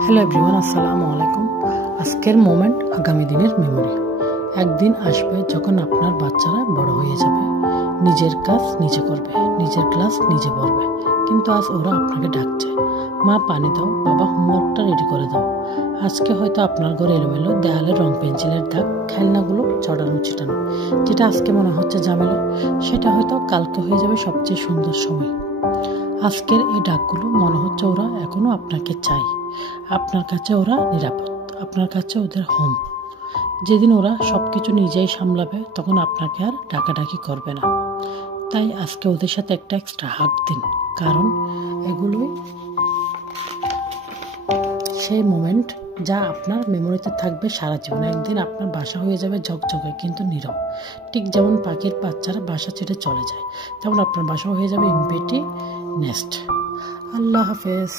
Hello everyone, আসসালামু আলাইকুম। আজকের মোমেন্ট আগামী দিনের মেমোরি। একদিন আসবে যখন আপনার বাচ্চারা বড় হয়ে যাবে, নিজের কাজ নিজে করবে, নিজের ক্লাস নিজে পড়বে, কিন্তু আজ ওরা আপনাকে ডাকছে, মা পানি দাও, বাবা হোমওয়ার্কটা রেডি করে দাও। আজকে হয়তো আপনার ঘরে এলোমেলো, দেয়ালে রং পেন্সিলের দাগ, খেলনাগুলো ছড়ানো ছিটানো। যেটা আজকে মনে হচ্ছে ঝামেলা, সেটা হয়তো কালকে হয়ে যাবে সবচেয়ে সুন্দর সময়। আজকের এই ডাকগুলো মনে হচ্ছে ওরা এখনো আপনাকে চাই, আপনার কাছে ওরা নিরাপদ, আপনার কাছে ওদের হোম। যেদিন ওরা সবকিছু নিজেই সামলাবে, তখন আপনাকে আর ডাকাডাকি করবে না। তাই আজকে ওদের সাথে একটা এক্সট্রা হাগ দিন, কারণ এগুলোই সেই মোমেন্ট যা আপনার মেমোরিতে থাকবে সারা জীবন। একদিন আপনার বাসা হয়ে যাবে ঝকঝকে কিন্তু নীরব। ঠিক যেমন পাখির বাচ্চারা বাসা ছেড়ে চলে যায়, তেমন আপনার বাসা হয়ে যাবে এমপ্টি নেস্ট। আল্লাহ হাফেজ।